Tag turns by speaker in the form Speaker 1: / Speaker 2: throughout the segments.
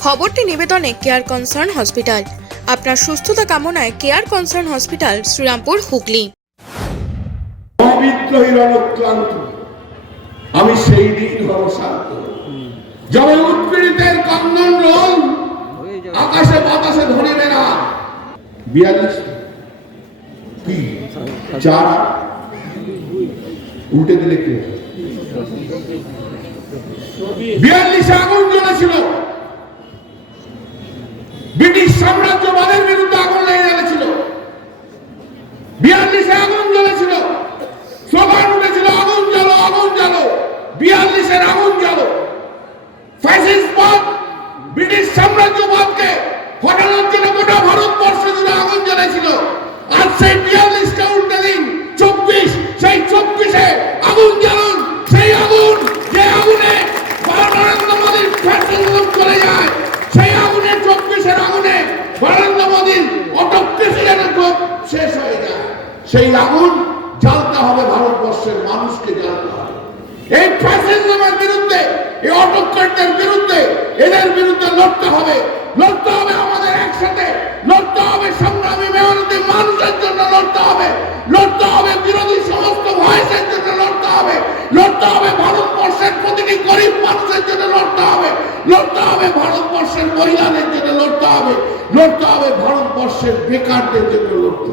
Speaker 1: খবরটি নিবেদনে care concern hospital আপনার সুস্থতা কামনায় care concern hospital Shrirampur, Hooghly.
Speaker 2: আমি সেই দিন যবে উৎপীড়িতের কন্দন আকাশে বাতাসে ধরিবে না বিয়াল্লিশ কি? চার দিলে কি আগুন ব্রিটিশ সাম্রাজ্যবাদের বিরুদ্ধে আগুন লেগে গেছিল বিয়াল্লিশে আগুন জ্বলেছিল। স্লোগান উঠেছিল, আগুন জ্বালো আগুন জ্বালো। বিয়াল্লিশের আগুন জ্বালো। ফ্যাসিস্টবাদ ব্রিটিশ সাম্রাজ্যবাদকে হটানোর জন্য গোটা ভারতবর্ষ জুড়ে আগুন জ্বলেছিল। আর সেই বিয়াল্লিশটা উল্টে দিন শেষ হয়ে যায়। সেই আগুন জ্বালতে হবে ভারতবর্ষের মানুষকে জ্বালতে হবে। এই ফ্যাসিজমের বিরুদ্ধে, এই অটোক্রেটদের বিরুদ্ধে, এদের বিরুদ্ধে লড়তে হবে। লড়তে লড়তে হবে ভারতবর্ষের বেকারদের জন্য লড়তে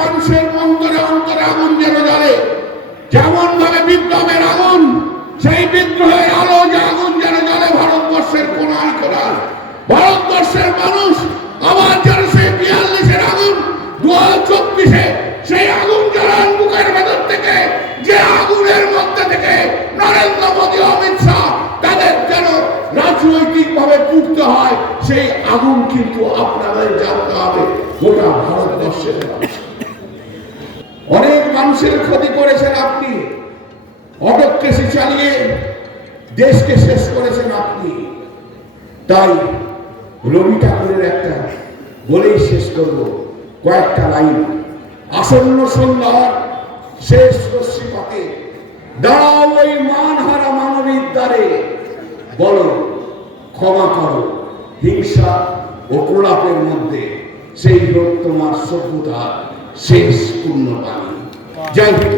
Speaker 2: মানুষের অন্তরে অন্তরে আগুন যেন জ্বালে। যেমন ভাবে বিপ্লবের আগুন, সেই বিদ্রোহের আলো যে আগুন যেন জ্বালে ভারতবর্ষের কোন ভারতবর্ষের মানুষ চব্বিশে সেই আগুন জ্বালান বুকের ভেতর থেকে, যে আগুনের মধ্যে থেকে নরেন্দ্র মোদী, অমিত শাহ তাদের যেন রাজনৈতিক ভাবে পুড়তে হয়, সেই আগুন কিন্তু আপনাদের জানতে হবে। গোটা ভারতবর্ষের অনেক মানুষের ক্ষতি করেছেন আপনি। অটোক্রেসি চালিয়ে দেশকে শেষ করেছেন আপনি। তাই রবি ঠাকুরের একটা বলেই শেষ করব। কয়েকটা লাইন। আসন্ন সন্ধ্যার শেষ রশ্মিপাতে, দাঁড়াও ওই মানহারা মানবীর দ্বারে। বলো, ক্ষমা করো, হিংসা ও কোলাপের মধ্যে সেই হোক তোমার সভ্যতার শেষ পূর্ণ জয় Bande Mataram